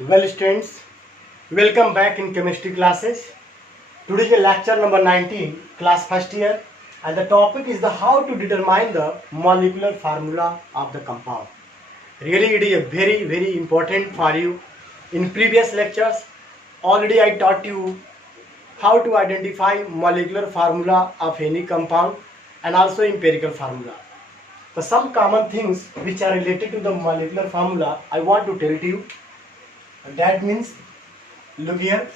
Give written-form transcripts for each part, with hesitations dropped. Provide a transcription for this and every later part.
Well, students, welcome back in chemistry classes. Today is the lecture number 19, class first year, and the topic is the how to determine the molecular formula of the compound. Really, it is a very important for you. In previous lectures, already I taught you how to identify molecular formula of any compound and also empirical formula. So some common things which are related to the molecular formula I want to tell to you. That means, look here,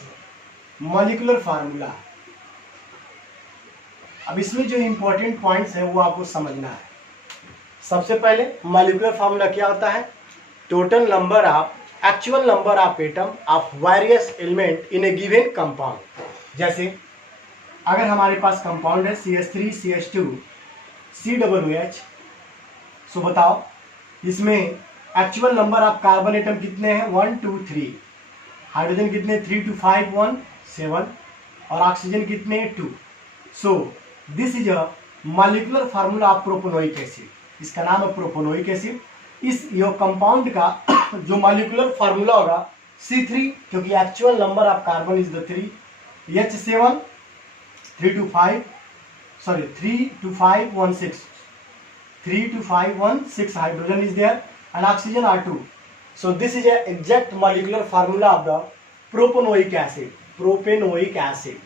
molecular formula. अब इसमें जो important points है वो आपको समझना है. सबसे पहले मॉलिक्यूलर फार्मूला क्या होता है? Total number of actual number of atom of various element in a given compound. जैसे अगर हमारे पास कंपाउंड है CH3 CH2 COOH, सो बताओ इसमें actual number of carbon atom कितने हैं? 1 2 3. हाइड्रोजन कितने? 3 2 5 1 7. और ऑक्सीजन कितने? 2. So this is a molecular formula of propanoic acid. इसका नाम है प्रोपोनोइक एसिड. इस यो कंपाउंड का जो मॉलिक्यूलर फार्मूला होगा C3, क्योंकि actual number of carbon is the 3. H7 3 2 5 1 6. 3 2 5 1 6 hydrogen is there and oxygen are 2. So this is a exact molecular formula of the propanoic acid. Propanoic acid.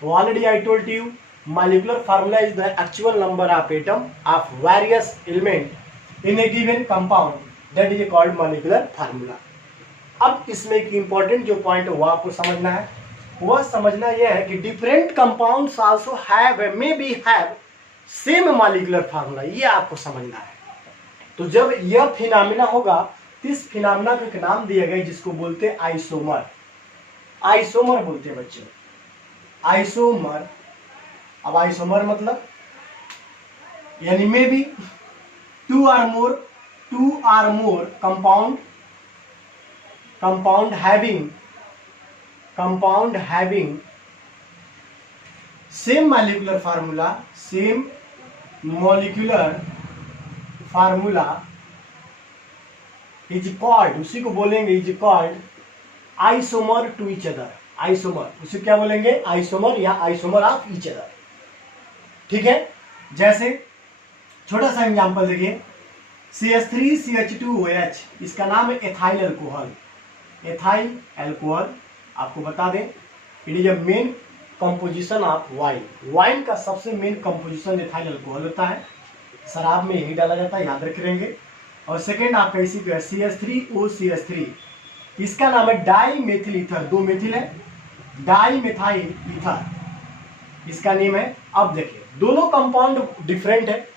So already I told you molecular formula is the actual number of atom of various element in a given compound. That is called molecular formula. अब इसमें एक important जो point है वो आपको समझना है. वह समझना यह है कि different compounds also have maybe have same molecular formula. ये आपको समझना है. तो जब यह फिनोमेना होगा तो इस फिनोमेना को एक नाम दिया गया जिसको बोलते हैं आइसोमर. आइसोमर बोलते हैं बच्चों, आइसोमर. अब आइसोमर मतलब यानी में भी two or more compound having same molecular formula is called, उसी को बोलेंगे is called isomer to each other. Isomer उसे क्या बोलेंगे? आइसोमर या आइसोमर ऑफ ईच अदर. ठीक है. जैसे छोटा सा एग्जांपल देखिए, CH3 CH2OH, इसका नाम है एथाइल अल्कोहल. एथाइल अल्कोहल आपको बता दें it is a main composition of wine. Wine का सबसे मेन कंपोजिशन एथाइल अल्कोहल होता है. शराब में यही डाला जाता है, याद रख लेंगे. और सेकेंड आपका इसी का CH3OCH3, इसका नाम है डाई मेथिल ईथर. 2 मेथिल है, डाई मेथाइल ईथर इसका नेम है. अब देखिए दोनों कंपाउंड डिफरेंट है,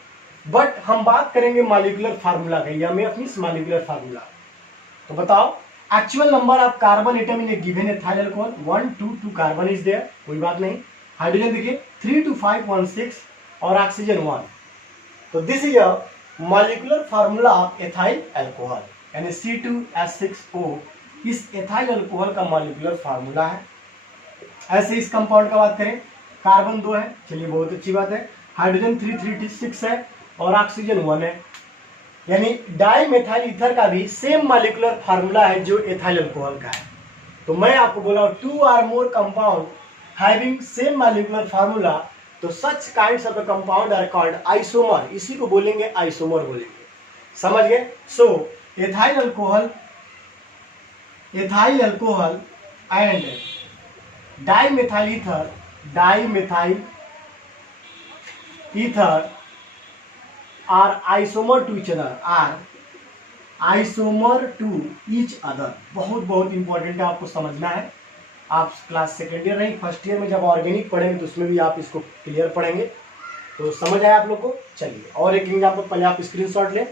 बट हम बात करेंगे मॉलिक्यूलर फार्मूला का, या में अपनी मॉलिक्यूलर फार्मूला. तो बताओ actual number of carbon atom in a given ethyl alcohol 1 2 2 carbon is there, कोई बात नहीं. हाइड्रोजन देखिए 3 2 5 1 6 और ऑक्सीजन 1. तो this is a molecular formula of ethyl alcohol, यानी C2H6O इस एथाइल अल्कोहल का मॉलिक्यूलर फार्मूला है. ऐसे इस कंपाउंड का बात करें, कार्बन 2 है, चलिए बहुत अच्छी बात है. हाइड्रोजन 3 3 6 है और ऑक्सीजन 1 है, यानी डाई मेथाइल ईथर का भी सेम मॉलिक्यूलर फार्मूला है जो एथाइल अल्कोहल का है. तो मैं आपको बोला 2 or more compound having same molecular formula, तो such kinds of the compound are called isomer. इसी को बोलेंगे आइसोमर बोलेंगे. समझ गए? So ethyl alcohol and dimethyl ether are isomer to each other. बहुत इंपॉर्टेंट है, आपको समझना है. आप क्लास सेकेंड ईयर नहीं फर्स्ट ईयर में जब ऑर्गेनिक पढ़ेंगे तो उसमें भी आप इसको क्लियर पढ़ेंगे. तो समझ आया आप लोग को? चलिए और एक एग्जाम्पल पहले आप स्क्रीनशॉट लें.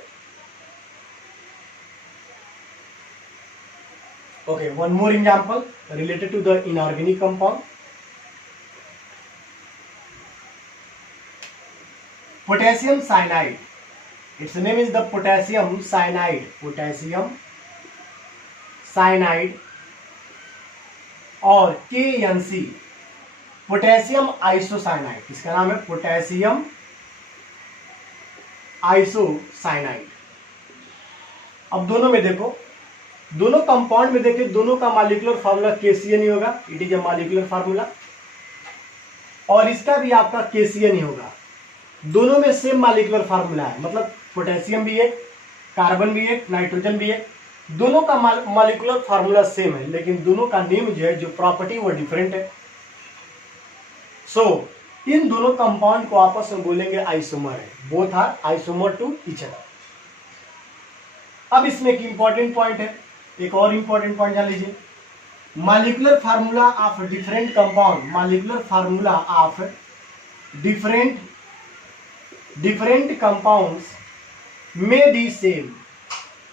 Okay, one more example related to the inorganic compound. Potassium cyanide, its name is the potassium cyanide और KNC पोटेशियम आइसोसाइनाइड, इसका नाम है पोटेशियम आइसोसाइनाइड. अब दोनों में देखो दोनों कंपाउंड में देखिए दोनों का मॉलिक्यूलर फार्मूला KCN ही होगा, it is a molecular formula, और इसका भी आपका KCN ही होगा। दोनों में सेम मॉलिक्यूलर फार्मूला है, मतलब पोटेशियम भी है, कार्बन भी है, नाइट्रोजन भी है, दोनों का मॉलिक्यूलर फार्मूला सेम है, लेकिन दोनों का नेम जो है, जो प्रॉपर्टी वो डिफरेंट है। सो इन दोनों कंपाउंड को आपस में बोलेंगे आइसोमर है, both are isomer to each other. अब इसमें एक इंपॉर्टेंट पॉइंट है, एक और इंपॉर्टेंट पॉइंट जान लीजिए, molecular formula of different compound, molecular formula of different compounds में बी सेम,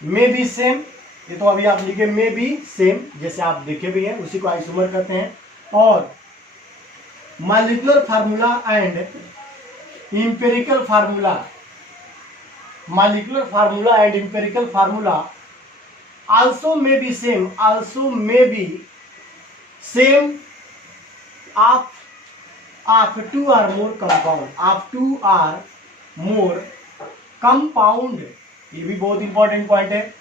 में बी सेम, ये तो अभी आप लिखे में बी सेम, जैसे आप देखे भी हैं, उसी को आइसोमर कहते हैं। और molecular formula and empirical formula, molecular formula and empirical formula also may be same, also may be same of two or more compound, of two or more compound, ये भी बहुत इंपॉर्टेंट पॉइंट है।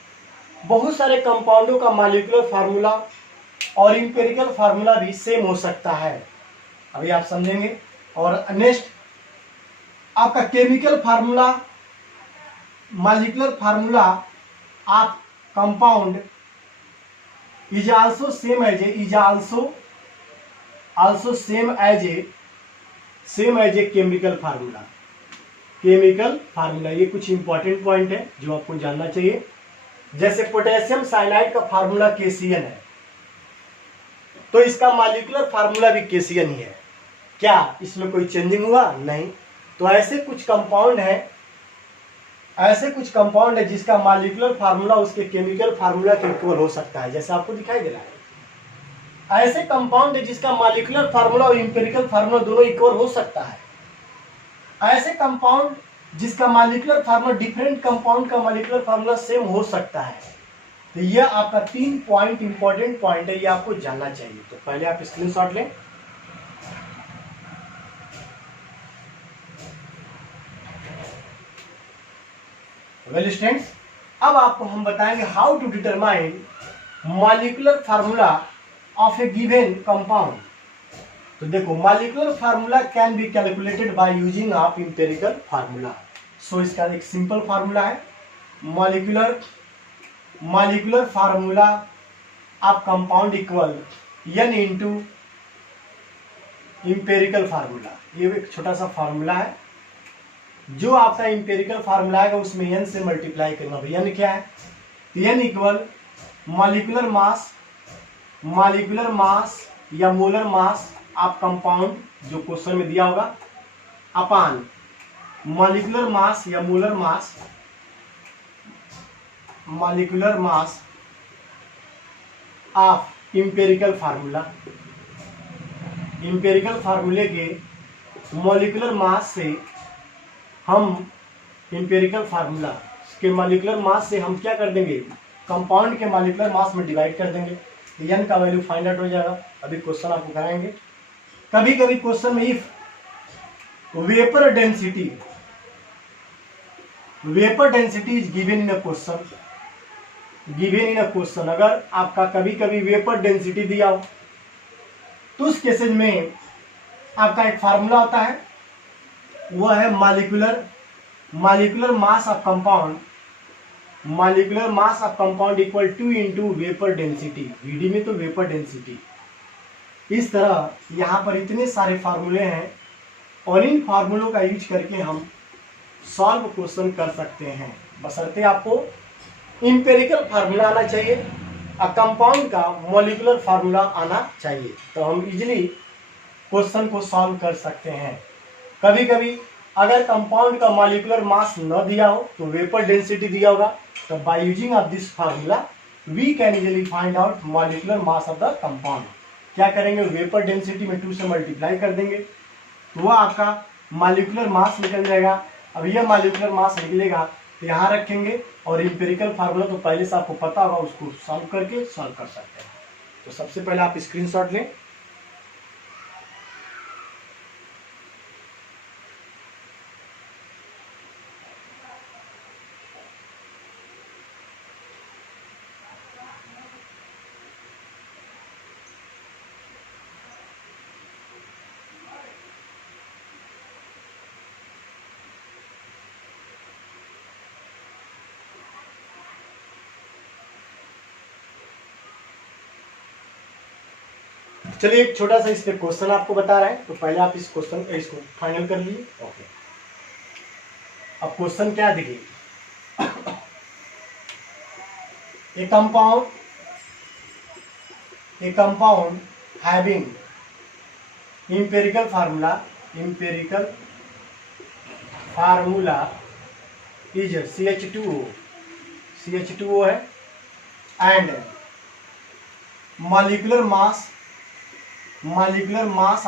बहुत सारे कंपाउंडों का मॉलिक्यूलर फार्मूला और empirical formula भी same हो सकता है, अभी आप समझेंगे। और नेक्स्ट आपका chemical formula, molecular formula of compound is also same as a, is also same as a chemical formula, chemical formula. ये कुछ इंपॉर्टेंट पॉइंट है जो आपको जानना चाहिए। जैसे पोटेशियम साइनाइड का फार्मूला KCN है, तो इसका मॉलिक्यूलर फार्मूला भी KCN ही है। क्या इसमें कोई चेंजिंग हुआ? नहीं। तो ऐसे कुछ कंपाउंड है, ऐसे कुछ कंपाउंड है जिसका मॉलिक्यूलर फार्मूला उसके केमिकल फार्मूला के इक्वल हो सकता है, जैसे आपको दिखाई दे रहा है। ऐसे कंपाउंड है जिसका मॉलिक्यूलर फार्मूला और इंपेरिकल फार्मूला दोनों इक्वल हो सकता है। ऐसे कंपाउंड जिसका मॉलिक्यूलर फार्मूला डिफरेंट कंपाउंड का मॉलिक्यूलर फार्मूला सेम हो सकता है। तो यह आपका 3 पॉइंट इंपॉर्टेंट पॉइंट है, ये आपको जानना चाहिए। तो पहले आप स्क्रीनशॉट लें। वेल स्टूडेंट्स, अब आपको हम बताएंगे how to determine molecular formula of a given compound. तो देखो, molecular formula can be calculated by using of empirical formula. So इसका एक सिंपल फार्मूला है, molecular formula of compound equal n into empirical formula. ये एक छोटा सा formula है, जो आपका इंपेरिकल फार्मूला है उसमें n से मल्टीप्लाई करना। तो n क्या है? n इक्वल मॉलिक्यूलर मास या मोलर मास ऑफ कंपाउंड, जो क्वेश्चन में दिया होगा, अपान मॉलिक्यूलर मास या molar mass, molecular mass of empirical formula. Empirical फार्मूले के मॉलिक्यूलर मास से हम इंपेरिकल फार्मूला के मॉलिक्यूलर मास से हम क्या कर देंगे, कंपाउंड के मॉलिक्यूलर मास में डिवाइड कर देंगे, तो n का वैल्यू फाइंड आउट हो जाएगा। अभी क्वेश्चन आपको कराएंगे। कभी कभी क्वेश्चन में if vapour density is given in a question, अगर आपका कभी कभी वेपर डेंसिटी दिया हो, तो उस केसेस में आपका एक फार्मूला होता है, वह है molecular mass of compound equal 2 into vapour density. VD में तो वेपर डेंसिटी। इस तरह यहाँ पर इतने सारे फार्मूले हैं, और इन फार्मूलों का यूज करके हम सॉल्व क्वेश्चन कर सकते हैं, बशर्ते आपको इंपेरिकल फार्मूला आना चाहिए, कंपाउंड का मॉलिक्यूलर फार्मूला आना चाहिए, तो हम इजीली क्वेश्चन को सॉल्व कर सकते हैं। कभी कभी अगर कंपाउंड का मॉलिक्यूलर मास न दिया हो तो वेपर डेंसिटी दिया होगा, तो by using of this formula we can easily find out molecular mass of the compound. क्या करेंगे, वेपर डेंसिटी में 2 से मल्टीप्लाई कर देंगे, तो वह आपका मॉलिक्यूलर मास निकल जाएगा। अब यह मॉलिक्यूलर मास निकलेगा तो यहाँ रखेंगे, और इंपेरिकल फार्मूला तो पहले से आपको पता होगा, उसको सॉल्व करके सॉल्व कर सकते हैं। तो सबसे पहले आप स्क्रीनशॉट लें। चलिए एक छोटा सा इस पे क्वेश्चन आपको बता रहा है, तो पहले आप इस क्वेश्चन इसको फाइनल कर लीजिए। ओके, अब क्वेश्चन क्या देखिए, ए compound having empirical formula is CH2O है, and molecular mass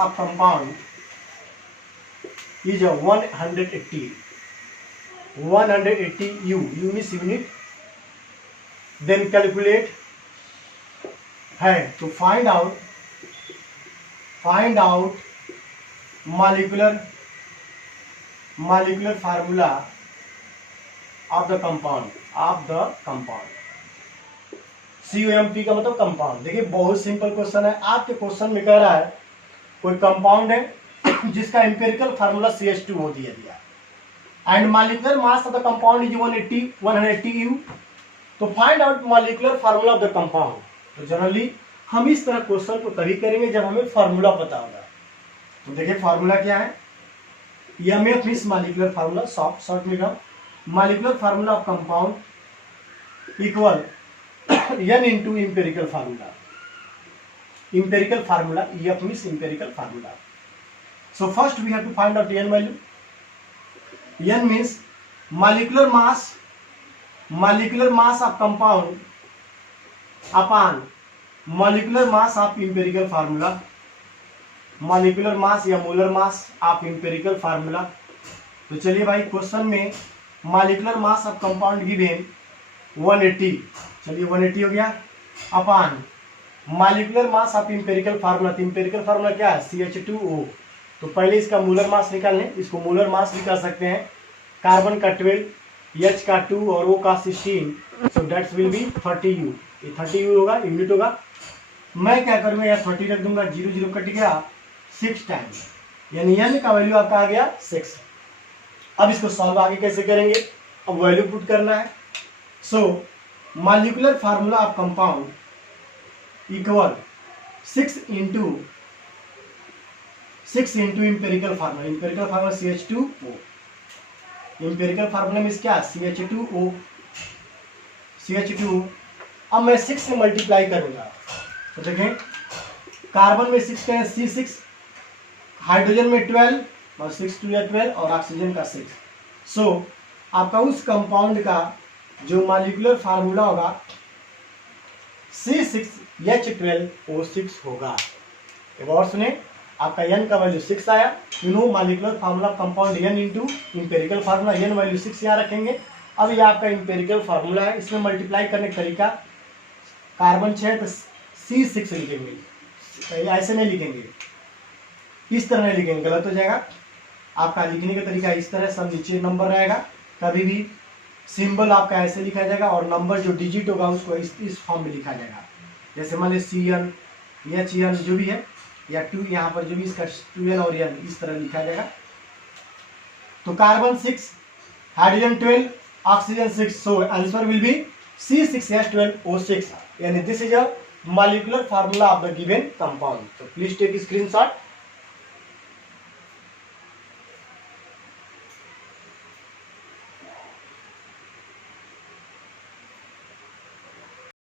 of compound is 180 U means unit, then calculate है to find out molecular formula of the compound COMP का मतलब कंपाउंड। देखिए बहुत सिंपल क्वेश्चन है, आपके क्वेश्चन में कह रहा है कोई कंपाउंड है जिसका एम्पिरिकल फार्मूला CH2O दिया and molecular mass of the compound is 180 U, तो find out molecular formula of the compound. तो जनरली हम इस तरह क्वेश्चन को तभी करेंगे जब हमें फार्मूला पता होगा। तो देखिए फार्मूला क्या है, MF means molecular formula, short में कहा molecular formula of compound equal N into empirical formula, EF means empirical formula. So first we have to find out N value. N means molecular mass of compound upon molecular mass of empirical formula, molecular mass या molar mass of empirical formula। तो चलिए भाई question में molecular mass of compound given 180, चलिए 180 हो गया, upon molecular mass of empirical formula, तो empirical formula क्या है CH2O। तो पहले इसका मूलर मास निकालने, इसको मूलर मास निकाल सकते हैं, कार्बन का 12, H का 2 और O का 16, so that's will be 30U। ये 30U होगा, यूनिट होगा। मैं क्या करूँगा यार 30 रख दूंगा, 0 0 कट गया 6 टाइम्स, यानी N का वैल्यू आपका आ गया 6। अब इसको सॉल्व आगे कैसे करेंगे, अब वैल्यू पुट करना है। सो molecular formula of compound equal 6 into empirical formula CH2O, empirical formula में क्या CH2O। अब मैं 6 से मल्टीप्लाई करूंगा, तो देखें कार्बन में 6 का C6, हाइड्रोजन में 12 और 6 2 या 12 और ऑक्सीजन का 6। सो आपका उस कंपाउंड का जो मॉलिक्यूलर फार्मूला होगा C6H12O6 होगा। एक और सुने, आपका N का वैल्यू 6 आया, you know molecular formula compound N into empirical formula, N value 6 यहाँ रखेंगे। अब ये आपका इंपेरिकल फार्मूला है, इसमें मल्टीप्लाई करने का तरीका, कार्बन 6 तो C6 लिखेंगे, ऐसे नहीं लिखेंगे, इस तरह नहीं लिखेंगे, गलत हो जाएगा। आपका लिखने का तरीका इस तरह, सब नीचे नंबर रहेगा, कभी भी सिंबल आपका ऐसे लिखा जाएगा और नंबर जो डिजिट होगा उसको इस फॉर्म में लिखा जाएगा। जैसे मान लीजिए CN HN जो भी है, या 2 यहाँ पर जो भी इसका 2N और N इस तरह लिखा जाएगा। तो carbon 6, hydrogen 12, oxygen 6, so answer will be C6H12O6, यानी this is a molecular formula of the given compound. So please take a screenshot